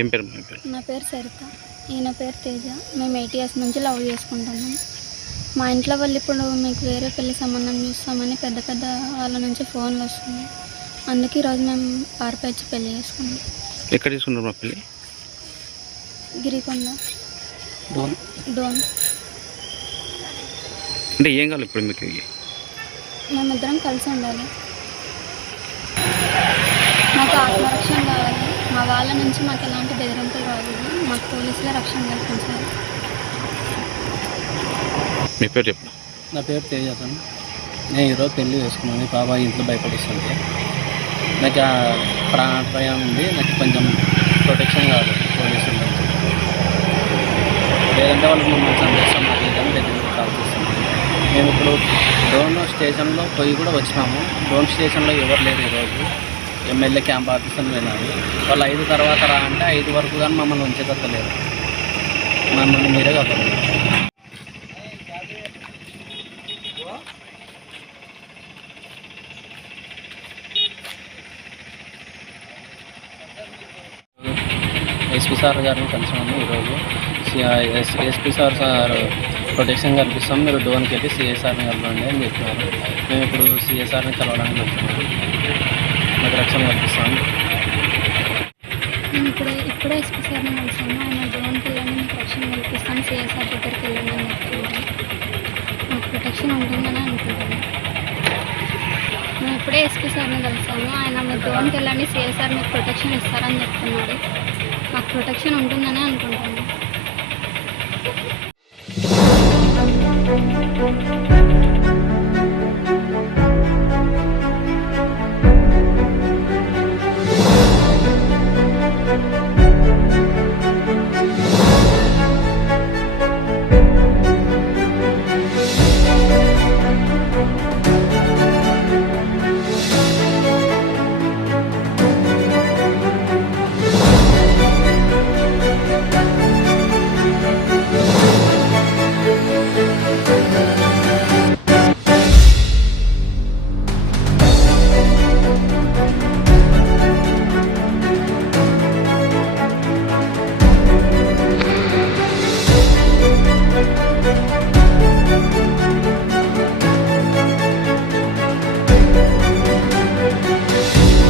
ఏం పేరు మీ పేరు? నా పేరు సరిత, ఈయన పేరు తేజ. మేము 8 years నుంచి లవ్ చేసుకుంటున్నాం. మా ఇంట్లో వాళ్ళు ఇప్పుడు మీకు వేరే పెళ్లి సంబంధం చూస్తామని పెద్ద పెద్ద వాళ్ళ నుంచి ఫోన్లు వస్తున్నాయి. అందుకే ఈరోజు మేము పారిపోయి పెళ్లి చేసుకున్నాం. ఎక్కడ చేసుకున్నారు మా పెళ్ళి? గిరికొండ డోన్. అంటే ఏం కావాలి ఇప్పుడు మీకు? మేమిద్దరం కలిసి ఉండాలి. మాకు ఆత్మరక్షణ కావాలి. మా వాళ్ళ నుంచి మాకు ఎలాంటి బెదిరింపులు రాకూడదు. మాకు పోలీసులే రక్షణ కల్పించాలి. మీ పేరు చెప్పు. నా పేరు తేజాసన్. నేను ఈరోజు పెళ్లి చేసుకున్నాను. పాప ఇంట్లో భయపడిస్తుంది. నాకు ప్రాణాపాయం ఉంది. నాకు కొంచెం ప్రొటెక్షన్ కావాలి పోలీసుల నుంచి. లేదంటే వాళ్ళకి మమ్మల్ని చంపేస్తాం. నాకు ఏదైనా బెదిరింపు కాల్ చేస్తుంది. మేము ఇప్పుడు డోన్ స్టేషన్లో పోయి కూడా వచ్చినాము. డోన్ స్టేషన్లో ఎవరు లేరు. ఈరోజు ఎమ్మెల్యే క్యాంప్ ఆఫీసర్ని వినాలి. వాళ్ళు 5 తర్వాత రా అంటే 5 వరకు కానీ మమ్మల్ని ఉంచేదత్తలేరు. మమ్మల్ని మీరే కాపాడాలి. ఎస్పీ సార్ గారిని కలిసాము ఈరోజు. ఎస్పీ సార్ ప్రొటెక్షన్ కల్పిస్తాం, మీరు డోన్కి వెళ్ళి సిఎస్ఆర్ని కలవండి అని చెప్పినారు. మేము ఇప్పుడు సిఎస్ఆర్ని కలవడానికి వెళ్తున్నాము. మాకు రక్షణ కల్పిస్తాం. మేము ఇప్పుడే ఎస్పీ సార్ని కలిసాము. ఆయన డోన్కి వెళ్ళండి, మీకు రక్షణ కల్పిస్తాను, సిఎస్ఆర్ దగ్గరికి వెళ్ళండి అని చెప్తున్నాను. మాకు ప్రొటెక్షన్ ఉంటుందని అనుకుంటున్నాను. మేము ఇప్పుడే ఎస్పీ సార్ని కలిసాము. ఆయన మీరు డోన్కి వెళ్ళండి, సిఎస్ఆర్ మీకు ప్రొటెక్షన్ ఇస్తారని చెప్తున్నాడు. మాకు ప్రొటెక్షన్ ఉంటుందని అనుకుంటున్నాను.